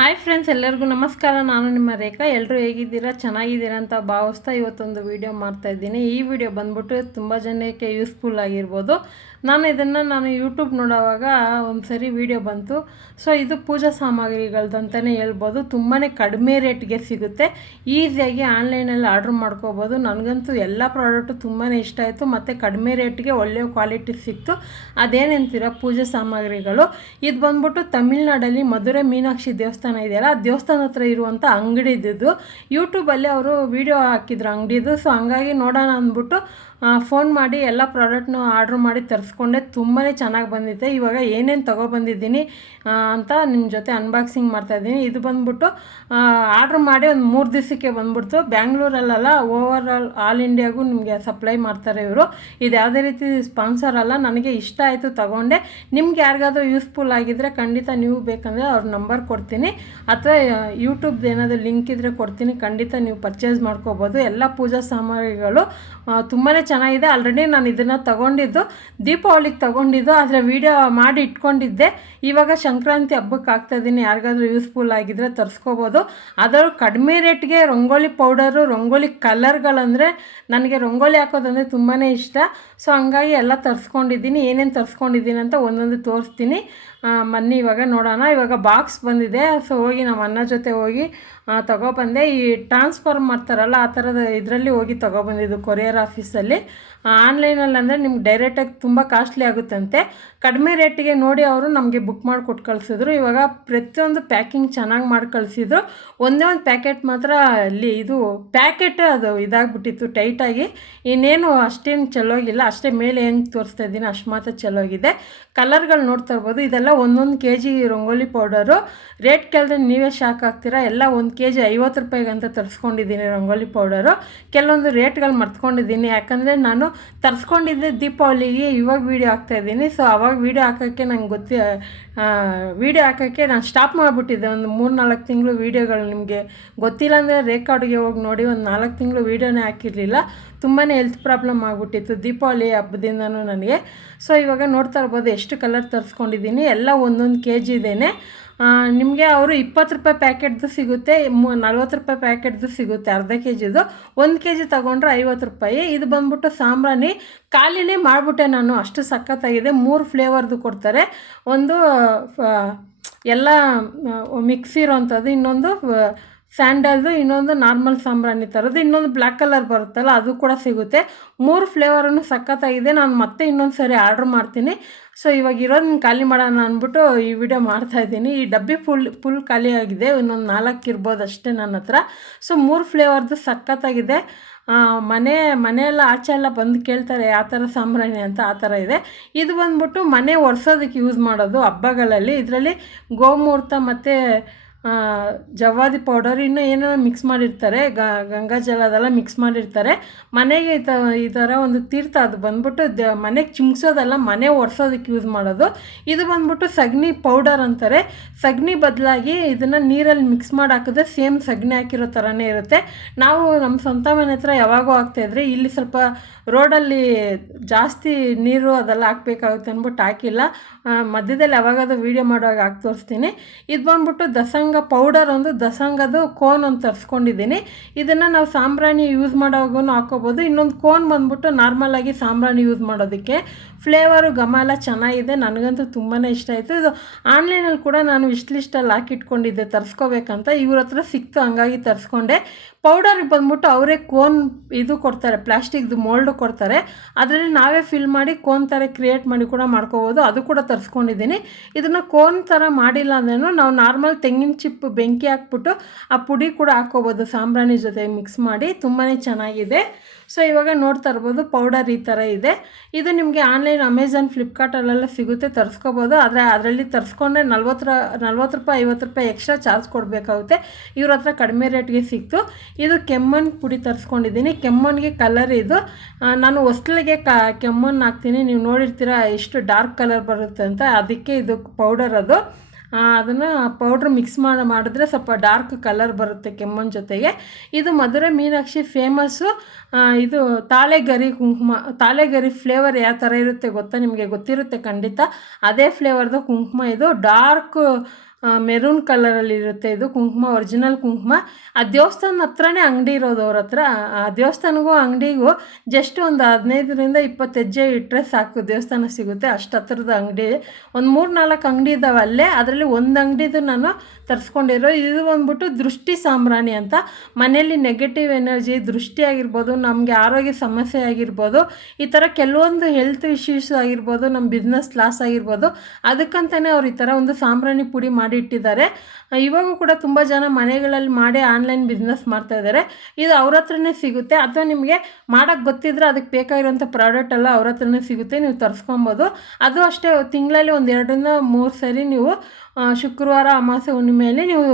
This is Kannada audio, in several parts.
ಹಾಯ್ ಫ್ರೆಂಡ್ಸ್, ಎಲ್ಲರಿಗೂ ನಮಸ್ಕಾರ. ನಾನು ನಿಮ್ಮ ರೇಖಾ. ಎಲ್ಲರೂ ಹೇಗಿದ್ದೀರಾ? ಚೆನ್ನಾಗಿದ್ದೀರಾ ಅಂತ ಭಾವಿಸ್ತಾ ಇವತ್ತೊಂದು ವಿಡಿಯೋ ಮಾಡ್ತಾಯಿದ್ದೀನಿ. ಈ ವಿಡಿಯೋ ಬಂದ್ಬಿಟ್ಟು ತುಂಬ ಜನಕ್ಕೆ ಯೂಸ್ಫುಲ್ ಆಗಿರ್ಬೋದು. ನಾನು ಯೂಟ್ಯೂಬ್ ನೋಡೋವಾಗ ಒಂದು ಸರಿ ವಿಡಿಯೋ ಬಂತು. ಸೊ ಇದು ಪೂಜಾ ಸಾಮಗ್ರಿಗಳದಂತಲೇ ಹೇಳ್ಬೋದು. ತುಂಬಾ ಕಡಿಮೆ ರೇಟ್ಗೆ ಸಿಗುತ್ತೆ, ಈಸಿಯಾಗಿ ಆನ್ಲೈನಲ್ಲಿ ಆರ್ಡ್ರ್ ಮಾಡ್ಕೋಬೋದು. ನನಗಂತೂ ಎಲ್ಲ ಪ್ರಾಡಕ್ಟು ತುಂಬಾ ಇಷ್ಟ ಆಯಿತು ಮತ್ತು ಕಡಿಮೆ ರೇಟ್ಗೆ ಒಳ್ಳೆಯ ಕ್ವಾಲಿಟಿ ಸಿಕ್ತು. ಅದೇನೆಂತೀರ ಪೂಜಾ ಸಾಮಗ್ರಿಗಳು. ಇದು ಬಂದ್ಬಿಟ್ಟು ತಮಿಳ್ನಾಡಲ್ಲಿ ಮಧುರೆ ಮೀನಾಕ್ಷಿ ದೇವಸ್ಥಾನ ಇದೆಯಲ್ಲ, ಆ ದೇವಸ್ಥಾನ ಹತ್ರ ಇರುವಂಥ ಅಂಗಡಿ ಇದ್ದಿದ್ದು. ಯೂಟ್ಯೂಬಲ್ಲಿ ಅವರು ವಿಡಿಯೋ ಹಾಕಿದ್ರು ಅಂಗಡಿದು. ಸೊ ಹಂಗಾಗಿ ನೋಡೋಣ ಅಂದ್ಬಿಟ್ಟು ಫೋನ್ ಮಾಡಿ ಎಲ್ಲ ಪ್ರಾಡಕ್ಟ್ನು ಆರ್ಡ್ರ್ ಮಾಡಿ ತರಿಸ್ಕೊಂಡೆ. ತುಂಬಾ ಚೆನ್ನಾಗಿ ಬಂದಿದೆ. ಇವಾಗ ಏನೇನು ತೊಗೊಬಂದಿದ್ದೀನಿ ಅಂತ ನಿಮ್ಮ ಜೊತೆ ಅನ್ಬಾಕ್ಸಿಂಗ್ ಮಾಡ್ತಾಯಿದ್ದೀನಿ. ಇದು ಬಂದ್ಬಿಟ್ಟು ಆರ್ಡ್ರ್ ಮಾಡಿ ಒಂದು 3 ದಿವಸಕ್ಕೆ ಬಂದ್ಬಿಡ್ತು. ಬ್ಯಾಂಗ್ಳೂರಲ್ಲ, ಓವರ್ ಆಲ್ ಇಂಡಿಯಾಗೂ ನಿಮಗೆ ಸಪ್ಲೈ ಮಾಡ್ತಾರೆ ಇವರು. ಇದು ಯಾವುದೇ ರೀತಿ ಸ್ಪಾನ್ಸರ್ ಅಲ್ಲ. ನನಗೆ ಇಷ್ಟ ಆಯಿತು, ತಗೊಂಡೆ. ನಿಮ್ಗೆ ಯಾರಿಗಾದ್ರೂ ಯೂಸ್ಫುಲ್ ಆಗಿದ್ದರೆ ಖಂಡಿತ ನೀವು ಬೇಕಂದರೆ ಅವ್ರ ನಂಬರ್ ಕೊಡ್ತೀನಿ, ಅಥವಾ ಯೂಟ್ಯೂಬ್ದು ಏನಾದರೂ ಲಿಂಕ್ ಇದ್ದರೆ ಕೊಡ್ತೀನಿ. ಖಂಡಿತ ನೀವು ಪರ್ಚೇಸ್ ಮಾಡ್ಕೋಬೋದು. ಎಲ್ಲ ಪೂಜಾ ಸಾಮಗ್ರಿಗಳು ತುಂಬಾ ಚೆನ್ನಾಗಿದೆ. ಆಲ್ರೆಡಿ ನಾನು ಇದನ್ನು ತೊಗೊಂಡಿದ್ದು ದೀಪಾವಳಿಗೆ ತೊಗೊಂಡಿದ್ದು, ಆದರೆ ವಿಡಿಯೋ ಮಾಡಿ ಇಟ್ಕೊಂಡಿದ್ದೆ. ಇವಾಗ ಸಂಕ್ರಾಂತಿ ಹಬ್ಬಕ್ಕೆ ಹಾಕ್ತಾಯಿದ್ದೀನಿ. ಯಾರಿಗಾದ್ರೂ ಯೂಸ್ಫುಲ್ ಆಗಿದ್ದರೆ ತರಿಸ್ಕೋಬೋದು. ಅದರಲ್ಲೂ ಕಡಿಮೆ ರೇಟ್ಗೆ ರಂಗೋಲಿ ಪೌಡರು, ರಂಗೋಲಿ ಕಲರ್ಗಳಂದರೆ ನನಗೆ ರಂಗೋಲಿ ಹಾಕೋದಂದರೆ ತುಂಬಾ ಇಷ್ಟ. ಸೊ ಹಂಗಾಗಿ ಎಲ್ಲ ತರಿಸ್ಕೊಂಡಿದ್ದೀನಿ. ಏನೇನು ತರಿಸ್ಕೊಂಡಿದ್ದೀನಿ ಅಂತ ಒಂದೊಂದು ತೋರಿಸ್ತೀನಿ. ಬನ್ನಿ ಇವಾಗ ನೋಡೋಣ. ಇವಾಗ ಬಾಕ್ಸ್ ಬಂದಿದೆ. ಸೊ ಹೋಗಿ ನಮ್ಮ ಅಣ್ಣ ಜೊತೆ ಹೋಗಿ ತೊಗೊಬಂದೆ. ಈ ಟ್ರಾನ್ಸ್ಫರ್ ಮಾಡ್ತಾರಲ್ಲ, ಆ ಥರದ ಇದರಲ್ಲಿ ಹೋಗಿ ತೊಗೊಬಂದಿದ್ದು ಕೊರಿಯರ್ ಆಫೀಸಲ್ಲಿ. ಆನ್ಲೈನಲ್ಲಿ ಅಂದರೆ ನಿಮ್ಗೆ ಡೈರೆಕ್ಟಾಗಿ ತುಂಬ ಕಾಸ್ಟ್ಲಿ ಆಗುತ್ತಂತೆ. ಕಡಿಮೆ ರೇಟಿಗೆ ನೋಡಿ ಅವರು ನಮಗೆ ಬುಕ್ ಮಾಡಿ ಕೊಟ್ಟು ಕಳಿಸಿದ್ರು. ಇವಾಗ ಪ್ರತಿಯೊಂದು ಪ್ಯಾಕಿಂಗ್ ಚೆನ್ನಾಗಿ ಮಾಡಿ ಕಳಿಸಿದ್ರು. ಒಂದೇ ಒಂದು ಪ್ಯಾಕೆಟ್ ಮಾತ್ರ ಅಲ್ಲಿ ಇದು ಪ್ಯಾಕೆಟ್ ಅದು ಇದಾಗ್ಬಿಟ್ಟಿತ್ತು ಟೈಟಾಗಿ. ಇನ್ನೇನು ಅಷ್ಟೇನು ಚೆಲ್ಲೋಗಿಲ್ಲ, ಅಷ್ಟೇ ಮೇಲೆ ಹೆಂಗೆ ತೋರಿಸ್ತಾ ಇದ್ದೀನಿ ಅಷ್ಟು ಮಾತ್ರ ಚೆಲ್ಲೋಗಿದೆ. ಕಲರ್ಗಳು ನೋಡ್ತಾ ಇರ್ಬೋದು. ಇದೆಲ್ಲ 1 kg ರಂಗೋಲಿ ಪೌಡರು. ರೇಟ್ ಕೇಳಿದ್ರೆ ನೀವೇ ಶಾಕ್ ಆಗ್ತೀರಾ. ಎಲ್ಲ 1 kg 50 ರೂಪಾಯಿಗೆ ಅಂತ ತರಿಸ್ಕೊಂಡಿದ್ದೀನಿ ರಂಗೋಲಿ ಪೌಡರು. ಕೆಲವೊಂದು ರೇಟ್ಗಳು ಮರ್ತ್ಕೊಂಡಿದ್ದೀನಿ, ಯಾಕಂದರೆ ನಾನು ತರಿಸ್ಕೊಂಡಿದ್ದೆ ದೀಪಾವಳಿಗೆ. ಇವಾಗ ವೀಡಿಯೋ ಹಾಕ್ತಾಯಿದ್ದೀನಿ. ಸೊ ಅವಾಗ ವೀಡಿಯೋ ಹಾಕೋಕ್ಕೆ ನಂಗೆ ವೀಡಿಯೋ ಹಾಕೋಕ್ಕೆ ನಾನು ಸ್ಟಾಪ್ ಮಾಡಿಬಿಟ್ಟಿದ್ದೆ. ಒಂದು 3-4 ತಿಂಗಳು ವೀಡಿಯೋಗಳು ನಿಮಗೆ ಗೊತ್ತಿಲ್ಲ ಅಂದರೆ ರೇಕಾರ್ಡ್ಗೆ ಹೋಗಿ ನೋಡಿ. ಒಂದು 4 ತಿಂಗಳು ವೀಡಿಯೋನೇ ಹಾಕಿರಲಿಲ್ಲ. ತುಂಬಾ ಹೆಲ್ತ್ ಪ್ರಾಬ್ಲಮ್ ಆಗಿಬಿಟ್ಟಿತ್ತು ದೀಪಾವಳಿ ಹಬ್ಬದಿಂದನೂ ನನಗೆ. ಸೊ ಇವಾಗ ನೋಡ್ತಾ ಇರ್ಬೋದು ಎಷ್ಟು ಕಲರ್ ತರಿಸ್ಕೊಂಡಿದ್ದೀನಿ. ಎಲ್ಲ 1 kg ಇದೇನೆ. ನಿಮಗೆ ಅವರು 20 ರೂಪಾಯಿ ಪ್ಯಾಕೆಟ್ದು ಸಿಗುತ್ತೆ, 40 ರೂಪಾಯಿ ಪ್ಯಾಕೆಟ್ದು ಸಿಗುತ್ತೆ ಅರ್ಧ kgದು. 1 kg ತೊಗೊಂಡ್ರೆ 50 ರೂಪಾಯಿ. ಇದು ಬಂದ್ಬಿಟ್ಟು ಸಾಂಬ್ರಾಣಿ ಖಾಲಿನೇ ಮಾಡಿಬಿಟ್ಟೆ ನಾನು, ಅಷ್ಟು ಸಖತ್ತಾಗಿದೆ. 3 ಫ್ಲೇವರ್ದು ಕೊಡ್ತಾರೆ. ಒಂದು ಎಲ್ಲ ಮಿಕ್ಸ್ ಇರೋವಂಥದ್ದು, ಇನ್ನೊಂದು ಸ್ಯಾಂಡಲ್ದು, ಇನ್ನೊಂದು ನಾರ್ಮಲ್ ಸಾಂಬ್ರಾಣಿ ಥರದ್ದು, ಇನ್ನೊಂದು ಬ್ಲ್ಯಾಕ್ ಕಲರ್ ಬರುತ್ತಲ್ಲ ಅದು ಕೂಡ ಸಿಗುತ್ತೆ. 3 ಫ್ಲೇವರನ್ನು ಸಖತ್ತಾಗಿದೆ. ನಾನು ಮತ್ತೆ ಇನ್ನೊಂದು ಸರಿ ಆರ್ಡ್ರ್ ಮಾಡ್ತೀನಿ. ಸೊ ಇವಾಗ ಇರೋದನ್ನ ಖಾಲಿ ಮಾಡೋಣ ಅಂದ್ಬಿಟ್ಟು ಈ ವಿಡಿಯೋ ಮಾಡ್ತಾಯಿದ್ದೀನಿ. ಈ ಡಬ್ಬಿ ಫುಲ್ ಖಾಲಿ ಆಗಿದೆ. ಇನ್ನೊಂದು 4 ಇರ್ಬೋದು ಅಷ್ಟೇ ನನ್ನ ಹತ್ರ. ಸೊ 3 ಫ್ಲೇವರ್ದು ಸಖತ್ತಾಗಿದೆ. ಮನೆಯೆಲ್ಲ ಆಚೆ ಎಲ್ಲ ಬಂದು ಕೇಳ್ತಾರೆ ಯಾವ ಥರ ಸಾಂಬ್ರಾಣಿ ಅಂತ, ಆ ಥರ ಇದೆ. ಇದು ಬಂದ್ಬಿಟ್ಟು ಮನೆ ಒರೆಸೋದಕ್ಕೆ ಯೂಸ್ ಮಾಡೋದು ಹಬ್ಬಗಳಲ್ಲಿ. ಇದರಲ್ಲಿ ಗೋಮೂರ್ತ ಮತ್ತು ಜವಾದಿ ಪೌಡರ್ ಇನ್ನೂ ಏನೋ ಮಿಕ್ಸ್ ಮಾಡಿರ್ತಾರೆ, ಗಂಗಾಜಲ ಅದೆಲ್ಲ ಮಿಕ್ಸ್ ಮಾಡಿರ್ತಾರೆ. ಮನೆಗೆ ಈ ಥರ ಒಂದು ತೀರ್ಥ, ಅದು ಬಂದ್ಬಿಟ್ಟು ಮನೆಗೆ ಚಿಮ್ಸೋದೆಲ್ಲ ಮನೆ ಒರೆಸೋದಕ್ಕೆ ಯೂಸ್ ಮಾಡೋದು. ಇದು ಬಂದ್ಬಿಟ್ಟು ಸಗಣಿ ಪೌಡರ್ ಅಂತಾರೆ. ಸಗಣಿ ಬದಲಾಗಿ ಇದನ್ನು ನೀರಲ್ಲಿ ಮಿಕ್ಸ್ ಮಾಡಿ ಹಾಕಿದ್ರೆ ಸೇಮ್ ಸಗಣಿ ಹಾಕಿರೋ ಥರನೇ ಇರುತ್ತೆ. ನಾವು ನಮ್ಮ ಸ್ವಂತ ಮನೆ ಹತ್ರ ಯಾವಾಗೂ ಹಾಕ್ತಾಯಿದ್ರೆ, ಇಲ್ಲಿ ಸ್ವಲ್ಪ ರೋಡಲ್ಲಿ ಜಾಸ್ತಿ ನೀರು ಅದೆಲ್ಲ ಹಾಕಬೇಕಾಗುತ್ತೆ ಅಂದ್ಬಿಟ್ಟು ಹಾಕಿಲ್ಲ. ಮಧ್ಯದಲ್ಲಿ ಯಾವಾಗಾದ್ರೂ ವೀಡಿಯೋ ಮಾಡುವಾಗ ಹಾಕಿ ತೋರಿಸ್ತೀನಿ. ಇದು ಬಂದ್ಬಿಟ್ಟು ದಸಂಗ ಪೌಡರ್, ಒಂದು ದಸಂಗದು ಕೋನ್ ಒಂದು ತರಿಸ್ಕೊಂಡಿದ್ದೀನಿ. ಇದನ್ನು ನಾವು ಸಾಂಬ್ರಾಣಿ ಯೂಸ್ ಮಾಡೋವಾಗೂ ಹಾಕೋಬೋದು. ಇನ್ನೊಂದು ಕೋನ್ ಬಂದ್ಬಿಟ್ಟು ನಾರ್ಮಲಾಗಿ ಸಾಂಬ್ರಾಣಿ ಯೂಸ್ ಮಾಡೋದಕ್ಕೆ. ಫ್ಲೇವರು ಘಮ ಎಲ್ಲ ಚೆನ್ನಾಗಿದೆ. ನನಗಂತೂ ತುಂಬಾ ಇಷ್ಟ ಆಯಿತು. ಇದು ಆನ್ಲೈನಲ್ಲಿ ಕೂಡ ನಾನು ವಿಶ್ ಲಿಸ್ಟಲ್ಲಿ ಹಾಕಿಟ್ಕೊಂಡಿದ್ದೆ ತರಿಸ್ಕೋಬೇಕಂತ. ಇವ್ರ ಹತ್ರ ಸಿಕ್ತು, ಹಂಗಾಗಿ ತರಿಸ್ಕೊಂಡೆ. ಪೌಡರ್ಗೆ ಬಂದ್ಬಿಟ್ಟು ಅವರೇ ಕೋನ್ ಇದು ಕೊಡ್ತಾರೆ, ಪ್ಲಾಸ್ಟಿಕ್ದು ಮೋಲ್ಡು ಕೊಡ್ತಾರೆ. ಅದರಲ್ಲಿ ನಾವೇ ಫಿಲ್ ಮಾಡಿ ಕೋನ್ ಥರ ಕ್ರಿಯೇಟ್ ಮಾಡಿ ಕೂಡ ಮಾಡ್ಕೋಬೋದು. ಅದು ಕೂಡ ತರಿಸ್ಕೊಂಡಿದ್ದೀನಿ. ಇದನ್ನು ಕೋನ್ ಥರ ಮಾಡಿಲ್ಲ ಅಂದ್ರೂ ನಾವು ನಾರ್ಮಲ್ ತೆಂಗಿನ ಚಿಪ್ಪು ಬೆಂಕಿ ಹಾಕ್ಬಿಟ್ಟು ಆ ಪುಡಿ ಕೂಡ ಹಾಕ್ಕೋಬೋದು ಸಾಂಬ್ರಾಣಿ ಜೊತೆ ಮಿಕ್ಸ್ ಮಾಡಿ. ತುಂಬಾ ಚೆನ್ನಾಗಿದೆ. ಸೊ ಇವಾಗ ನೋಡ್ತಾ ಇರ್ಬೋದು ಪೌಡರ್ ಈ ಥರ ಇದೆ. ಇದು ನಿಮಗೆ ಆನ್ಲೈನ್ ಅಮೆಝಾನ್ ಫ್ಲಿಪ್ಕಾರ್ಟಲ್ಲೆಲ್ಲ ಸಿಗುತ್ತೆ, ತರಿಸ್ಕೋಬೋದು. ಆದರೆ ಅದರಲ್ಲಿ ತರಿಸ್ಕೊಂಡ್ರೆ 40 ರೂಪಾಯಿ 50 ರೂಪಾಯಿ ಎಕ್ಸ್ಟ್ರಾ ಚಾರ್ಜ್ ಕೊಡಬೇಕಾಗುತ್ತೆ. ಇವ್ರ ಹತ್ರ ಕಡಿಮೆ ರೇಟ್ಗೆ ಸಿಕ್ತು. ಇದು ಕೆಮ್ಮಣ್ಣು ಪುಡಿ ತರಿಸ್ಕೊಂಡಿದ್ದೀನಿ. ಕೆಮ್ಮಣ್ಣಿಗೆ ಕಲರ್ ಇದು. ನಾನು ಹೊಸ್ಲಿಗೆ ಕೆಮ್ಮಣ್ಣು ಹಾಕ್ತೀನಿ. ನೀವು ನೋಡಿರ್ತೀರ ಎಷ್ಟು ಡಾರ್ಕ್ ಕಲರ್ ಬರುತ್ತೆ ಅಂತ, ಅದಕ್ಕೆ ಇದು ಪೌಡರ್ ಅದು. ಅದನ್ನು ಪೌಡ್ರ್ ಮಿಕ್ಸ್ ಮಾಡಿದ್ರೆ ಸ್ವಲ್ಪ ಡಾರ್ಕ್ ಕಲರ್ ಬರುತ್ತೆ ಕೆಮ್ಮಣ್ಣು ಜೊತೆಗೆ. ಇದು ಮಧುರೆ ಮೀನಾಕ್ಷಿ ಫೇಮಸ್ಸು. ಇದು ತಾಳೆಗರಿ ಕುಂಕುಮ. ತಾಳೆಗರಿ ಫ್ಲೇವರ್ ಯಾವ ಥರ ಇರುತ್ತೆ ಗೊತ್ತಾ? ನಿಮಗೆ ಗೊತ್ತಿರುತ್ತೆ ಖಂಡಿತ. ಅದೇ ಫ್ಲೇವರ್ದು ಕುಂಕುಮ ಇದು. ಡಾರ್ಕ್ ಮೆರೂನ್ ಕಲರಲ್ಲಿ ಇರುತ್ತೆ. ಇದು ಕುಂಕುಮ, ಒರಿಜಿನಲ್ ಕುಂಕುಮ. ಆ ದೇವಸ್ಥಾನದ ಹತ್ರನೇ ಅಂಗಡಿ ಇರೋದು ಅವ್ರ ಹತ್ರ. ಆ ದೇವಸ್ಥಾನಗೂ ಅಂಗಡಿಗೂ ಜಸ್ಟ್ ಒಂದು 15ರಿಂದ 20 ಹೆಜ್ಜೆ ಇಟ್ಟರೆ ಸಾಕು, ದೇವಸ್ಥಾನ ಸಿಗುತ್ತೆ. ಅಷ್ಟು ಹತ್ರದ ಅಂಗಡಿ. ಒಂದು 3-4 ಅಂಗಡಿ ಇದ್ದಾವೆ ಅಲ್ಲೇ. ಅದರಲ್ಲಿ ಒಂದು ಅಂಗಡಿದು ನಾನು ತರಿಸ್ಕೊಂಡಿರೋ. ಇದು ಬಂದ್ಬಿಟ್ಟು ದೃಷ್ಟಿ ಸಾಂಬ್ರಾಣಿ ಅಂತ. ಮನೆಯಲ್ಲಿ ನೆಗೆಟಿವ್ ಎನರ್ಜಿ, ದೃಷ್ಟಿ ಆಗಿರ್ಬೋದು, ನಮಗೆ ಆರೋಗ್ಯ ಸಮಸ್ಯೆ ಆಗಿರ್ಬೋದು, ಈ ಥರ ಕೆಲವೊಂದು ಹೆಲ್ತ್ ಇಶ್ಯೂಸ್ ಆಗಿರ್ಬೋದು, ನಮ್ಮ ಬಿಸ್ನೆಸ್ ಲಾಸ್ ಆಗಿರ್ಬೋದು, ಅದಕ್ಕಂತಲೇ ಅವ್ರು ಈ ಥರ ಒಂದು ಸಾಂಬ್ರಾಣಿ ಪುಡಿ ಮಾಡಿ ಇಟ್ಟಿದ್ದಾರೆ. ಇವಾಗೂ ಕೂಡ ತುಂಬ ಜನ ಮನೆಗಳಲ್ಲಿ ಮಾಡಿ ಆನ್ಲೈನ್ ಬಿಸ್ನೆಸ್ ಮಾಡ್ತಾಯಿದ್ದಾರೆ. ಇದು ಅವ್ರ ಹತ್ರನೇ ಸಿಗುತ್ತೆ. ಅಥವಾ ನಿಮಗೆ ಮಾಡೋಕ್ಕೆ ಗೊತ್ತಿದ್ರೆ ಅದಕ್ಕೆ ಬೇಕಾಗಿರೋಂಥ ಪ್ರಾಡಕ್ಟ್ ಎಲ್ಲ ಅವ್ರ ಹತ್ರನೇ ಸಿಗುತ್ತೆ, ನೀವು ತರಿಸ್ಕೊಬೋದು. ಅದು ಅಷ್ಟೇ, ತಿಂಗಳಲ್ಲಿ 1-2-3 ಸರಿ ನೀವು ಶುಕ್ರವಾರ, ಅಮಾವಾಸ್ಯೆ, ಹುಣ್ಣಿಮೆಯಲ್ಲಿ ನೀವು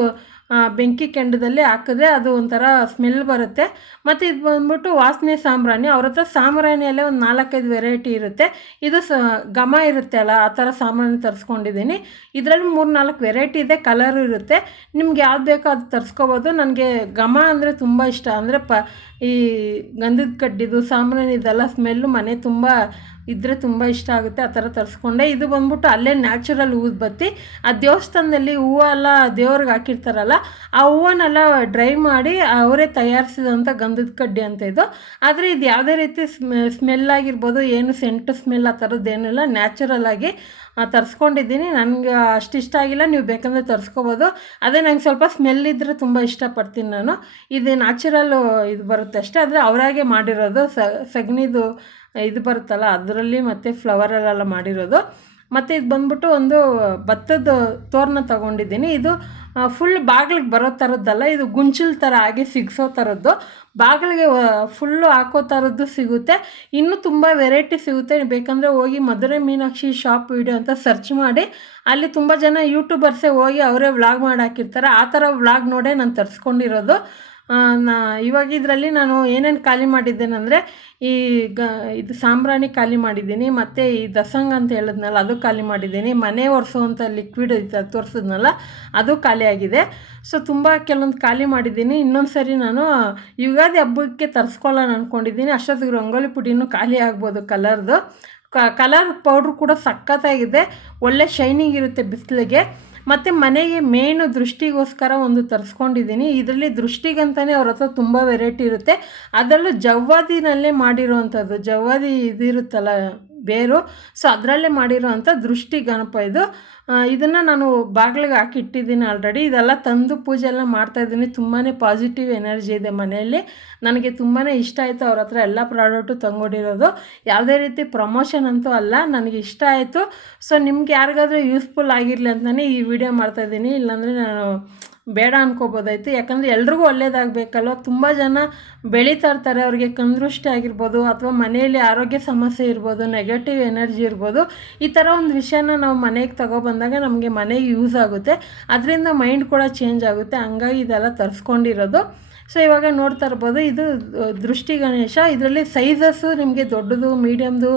ಬೆಂಕಿ ಕೆಂಡದಲ್ಲಿ ಹಾಕಿದ್ರೆ ಅದು ಒಂಥರ ಸ್ಮೆಲ್ ಬರುತ್ತೆ. ಮತ್ತು ಇದು ಬಂದ್ಬಿಟ್ಟು ವಾಸನೆ ಸಾಂಬ್ರಾಣಿ. ಅವ್ರ ಹತ್ರ ಸಾಂಬ್ರಾಣಿಯಲ್ಲೇ ಒಂದು 4-5 ವೆರೈಟಿ ಇರುತ್ತೆ. ಇದು ಘಮ ಇರುತ್ತೆ ಅಲ್ಲ, ಆ ಥರ ಸಾಂಬ್ರಾಣಿ ತರಿಸ್ಕೊಂಡಿದ್ದೀನಿ. ಇದರಲ್ಲಿ 3-4 ವೆರೈಟಿ ಇದೆ, ಕಲರು ಇರುತ್ತೆ. ನಿಮ್ಗೆ ಯಾವ್ದು ಬೇಕೋ ಅದು ತರಿಸ್ಕೋಬೋದು. ನನಗೆ ಘಮ ಅಂದರೆ ತುಂಬ ಇಷ್ಟ. ಅಂದರೆ ಈ ಗಂಧದ ಕಡ್ಡಿದು ಸಾಂಬ್ರಾಣಿ ಇದೆಲ್ಲ ಸ್ಮೆಲ್ಲು ಮನೆ ತುಂಬ ಇದ್ದರೆ ತುಂಬ ಇಷ್ಟ ಆಗುತ್ತೆ. ಆ ಥರ ತರಿಸ್ಕೊಂಡೆ. ಇದು ಬಂದ್ಬಿಟ್ಟು ಅಲ್ಲೇ ನ್ಯಾಚುರಲ್ ಊದುಬತ್ತಿ. ಆ ದೇವಸ್ಥಾನದಲ್ಲಿ ಹೂವು ಎಲ್ಲ ದೇವ್ರಿಗೆ ಹಾಕಿರ್ತಾರಲ್ಲ, ಆ ಹೂವನ್ನೆಲ್ಲ ಡ್ರೈ ಮಾಡಿ ಅವರೇ ತಯಾರಿಸಿದಂಥ ಗಂಧದ ಕಡ್ಡಿ ಅಂತ ಇದು. ಆದರೆ ಇದು ಯಾವುದೇ ರೀತಿ ಸ್ಮೆಲ್ ಆಗಿರ್ಬೋದು, ಏನು ಸೆಂಟು ಸ್ಮೆಲ್ ಆ ಥರದ್ದೇನಿಲ್ಲ, ನ್ಯಾಚುರಲ್ ಆಗಿ ತರಿಸ್ಕೊಂಡಿದ್ದೀನಿ. ನನಗೆ ಅಷ್ಟಿಷ್ಟ ಆಗಿಲ್ಲ, ನೀವು ಬೇಕಂದರೆ ತರಿಸ್ಕೋಬೋದು. ಅದೇ ನಂಗೆ ಸ್ವಲ್ಪ ಸ್ಮೆಲ್ ಇದ್ದರೆ ತುಂಬ ಇಷ್ಟಪಡ್ತೀನಿ ನಾನು. ಇದು ನ್ಯಾಚುರಲ್ಲು ಇದು ಬರುತ್ತೆ ಅಷ್ಟೇ. ಆದರೆ ಅವರಾಗೆ ಮಾಡಿರೋದು ಸಗಣಿದು ಇದು ಬರುತ್ತಲ್ಲ ಅದರಲ್ಲಿ, ಮತ್ತು ಫ್ಲವರಲ್ಲೆಲ್ಲ ಮಾಡಿರೋದು. ಮತ್ತು ಇದು ಬಂದ್ಬಿಟ್ಟು ಒಂದು ಭತ್ತದ ತೋರಣ ತೊಗೊಂಡಿದ್ದೀನಿ. ಇದು ಫುಲ್ ಬಾಗಿಲಿಗೆ ಬರೋ ಥರದ್ದಲ್ಲ, ಇದು ಗುಂಚಲ್ ಥರ ಆಗಿ ಸಿಗಿಸೋ ಥರದ್ದು, ಬಾಗಿಲಿಗೆ ಫುಲ್ಲು ಹಾಕೋ ಥರದ್ದು ಸಿಗುತ್ತೆ. ಇನ್ನೂ ತುಂಬ ವೆರೈಟಿ ಸಿಗುತ್ತೆ. ಬೇಕಂದರೆ ಹೋಗಿ ಮಧುರೈ ಮೀನಾಕ್ಷಿ ಶಾಪ್ ವಿಡಿಯೋ ಅಂತ ಸರ್ಚ್ ಮಾಡಿ, ಅಲ್ಲಿ ತುಂಬ ಜನ ಯೂಟ್ಯೂಬರ್ಸೇ ಹೋಗಿ ಅವರೇ ವ್ಲಾಗ್ ಮಾಡಿ ಹಾಕಿರ್ತಾರೆ. ಆ ಥರ ವ್ಲಾಗ್ ನೋಡೇ ನಾನು ತರಿಸ್ಕೊಂಡಿರೋದು. ಇವಾಗ ಇದರಲ್ಲಿ ನಾನು ಏನೇನು ಖಾಲಿ ಮಾಡಿದ್ದೇನೆಂದರೆ, ಇದು ಸಾಂಬ್ರಾಣಿ ಖಾಲಿ ಮಾಡಿದ್ದೀನಿ, ಮತ್ತು ಈ ದಸಂಗ್ ಅಂತ ಹೇಳಿದ್ನಲ್ಲ ಅದು ಖಾಲಿ ಮಾಡಿದ್ದೀನಿ, ಮನೆ ಒರೆಸೋವಂಥ ಲಿಕ್ವಿಡ್ ತೋರಿಸಿದ್ನಲ್ಲ ಅದು ಖಾಲಿಯಾಗಿದೆ. ಸೊ ತುಂಬ ಕೆಲವೊಂದು ಖಾಲಿ ಮಾಡಿದ್ದೀನಿ. ಇನ್ನೊಂದು ಸರಿ ನಾನು ಯುಗಾದಿ ಹಬ್ಬಕ್ಕೆ ತರಿಸ್ಕೊಳ್ಳೋಣ ಅಂದ್ಕೊಂಡಿದ್ದೀನಿ. ಅಷ್ಟೊತ್ತಿಗೆ ರಂಗೋಲಿ ಪುಡಿನೂ ಖಾಲಿ ಆಗ್ಬೋದು. ಕಲರ್ ಪೌಡ್ರ್ ಕೂಡ ಸಖತ್ತಾಗಿದೆ, ಒಳ್ಳೆ ಶೈನಿಂಗ್ ಇರುತ್ತೆ ಬಿಸಿಲಿಗೆ. ಮತ್ತು ಮನೆಗೆ ಮೇಯ್ನು ದೃಷ್ಟಿಗೋಸ್ಕರ ಒಂದು ತರಿಸ್ಕೊಂಡಿದ್ದೀನಿ. ಇದರಲ್ಲಿ ದೃಷ್ಟಿಗಂತಲೇ ಅವ್ರ ಹತ್ರ ತುಂಬ ವೆರೈಟಿ ಇರುತ್ತೆ. ಅದರಲ್ಲೂ ಜವ್ವಾದಿನಲ್ಲೇ ಮಾಡಿರೋವಂಥದ್ದು, ಜವ್ವಾದಿ ಇದಿರುತ್ತಲ್ಲ ಬೇರು, ಸೊ ಅದರಲ್ಲೇ ಮಾಡಿರೋವಂಥ ದೃಷ್ಟಿ ಗಣಪ ಇದು. ಇದನ್ನು ನಾನು ಬಾಗಿಲಿಗೆ ಹಾಕಿ ಇಟ್ಟಿದ್ದೀನಿ ಆಲ್ರೆಡಿ. ಇದೆಲ್ಲ ತಂದು ಪೂಜೆ ಎಲ್ಲ ಮಾಡ್ತಾಯಿದ್ದೀನಿ. ತುಂಬಾ ಪಾಸಿಟಿವ್ ಎನರ್ಜಿ ಇದೆ ಮನೆಯಲ್ಲಿ. ನನಗೆ ತುಂಬಾ ಇಷ್ಟ ಆಯಿತು ಅವ್ರ ಹತ್ರ ಎಲ್ಲ ಪ್ರಾಡಕ್ಟು ತಂಗೊಂಡಿರೋದು. ಯಾವುದೇ ರೀತಿ ಪ್ರಮೋಷನ್ ಅಂತೂ ಅಲ್ಲ, ನನಗೆ ಇಷ್ಟ ಆಯಿತು. ಸೊ ನಿಮ್ಗೆ ಯಾರಿಗಾದ್ರೂ ಯೂಸ್ಫುಲ್ ಆಗಿರಲಿ ಅಂತಲೇ ಈ ವಿಡಿಯೋ ಮಾಡ್ತಾಯಿದ್ದೀನಿ. ಇಲ್ಲಾಂದರೆ ನಾನು ಬೇಡ ಅನ್ಕೋಬೋದಾಯಿತು. ಯಾಕಂದರೆ ಎಲ್ರಿಗೂ ಒಳ್ಳೇದಾಗಬೇಕಲ್ವ. ತುಂಬ ಜನ ಬೆಳೀತಾ ಇರ್ತಾರೆ, ಅವ್ರಿಗೆ ಕಣ್ದೃಷ್ಟಿ ಆಗಿರ್ಬೋದು, ಅಥವಾ ಮನೆಯಲ್ಲಿ ಆರೋಗ್ಯ ಸಮಸ್ಯೆ ಇರ್ಬೋದು, ನೆಗೆಟಿವ್ ಎನರ್ಜಿ ಇರ್ಬೋದು. ಈ ಥರ ಒಂದು ವಿಷಯನ ನಾವು ಮನೆಗೆ ತಗೊಬಂದಾಗ ನಮಗೆ ಮನೆಗೆ ಯೂಸ್ ಆಗುತ್ತೆ, ಅದರಿಂದ ಮೈಂಡ್ ಕೂಡ ಚೇಂಜ್ ಆಗುತ್ತೆ. ಹಂಗಾಗಿ ಇದೆಲ್ಲ ತರಿಸ್ಕೊಂಡಿರೋದು. ಸೊ ಇವಾಗ ನೋಡ್ತಾ ಇರ್ಬೋದು, ಇದು ದೃಷ್ಟಿ ಗಣೇಶ. ಇದರಲ್ಲಿ ಸೈಜಸ್ಸು ನಿಮಗೆ ದೊಡ್ಡದು, ಮೀಡಿಯಮ್ದು,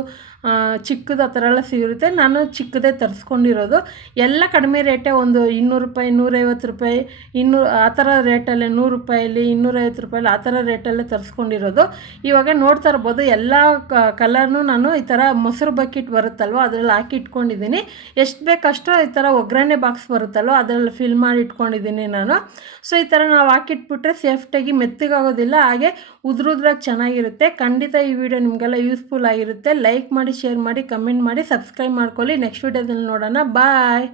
ಚಿಕ್ಕದು ಆ ಥರ ಎಲ್ಲ ಸಿಗುತ್ತೆ. ನಾನು ಚಿಕ್ಕದೇ ತರಿಸ್ಕೊಂಡಿರೋದು. ಎಲ್ಲ ಕಡಿಮೆ ರೇಟೇ, ಒಂದು 200 ರೂಪಾಯಿ, 150 ರೂಪಾಯಿ, 200 ಆ ಥರ ರೇಟಲ್ಲೇ, 100 ರೂಪಾಯಲ್ಲಿ, 250 ರೂಪಾಯಲ್ಲಿ ಆ ಥರ ರೇಟಲ್ಲೇ ತರಿಸ್ಕೊಂಡಿರೋದು. ಇವಾಗ ನೋಡ್ತಾ ಇರ್ಬೋದು, ಎಲ್ಲ ಕಲರ್ನು ನಾನು ಈ ಥರ ಮೊಸರು ಬಕೆಟ್ ಬರುತ್ತಲ್ವ ಅದರಲ್ಲಿ ಹಾಕಿ ಇಟ್ಕೊಂಡಿದ್ದೀನಿ. ಎಷ್ಟು ಬೇಕಷ್ಟು ಈ ಥರ ಒಗ್ಗರಣೆ ಬಾಕ್ಸ್ ಬರುತ್ತಲ್ವ ಅದರಲ್ಲಿ ಫಿಲ್ ಮಾಡಿ ಇಟ್ಕೊಂಡಿದ್ದೀನಿ ನಾನು. ಸೊ ಈ ಥರ ನಾವು ಹಾಕಿಟ್ಬಿಟ್ರೆ ಸೇಫ್ಟಾಗಿ ಮೆತ್ತಗಾಗೋದಿಲ್ಲ, ಹಾಗೆ ಉದ್ರಾಗಿ ಚೆನ್ನಾಗಿರುತ್ತೆ. ಖಂಡಿತ ಈ ವಿಡಿಯೋ ನಿಮಗೆಲ್ಲ ಯೂಸ್ಫುಲ್ ಆಗಿರುತ್ತೆ. ಲೈಕ್ ಮಾಡಿ, ಶೇರ್ ಮಾಡಿ, ಕಮೆಂಟ್ ಮಾಡಿ, ಸಬ್ಸ್ಕ್ರೈಬ್ ಮಾಡ್ಕೊಳ್ಳಿ. ನೆಕ್ಸ್ಟ್ ವಿಡಿಯೋದಲ್ಲಿ ನೋಡೋಣ. ಬಾಯ್.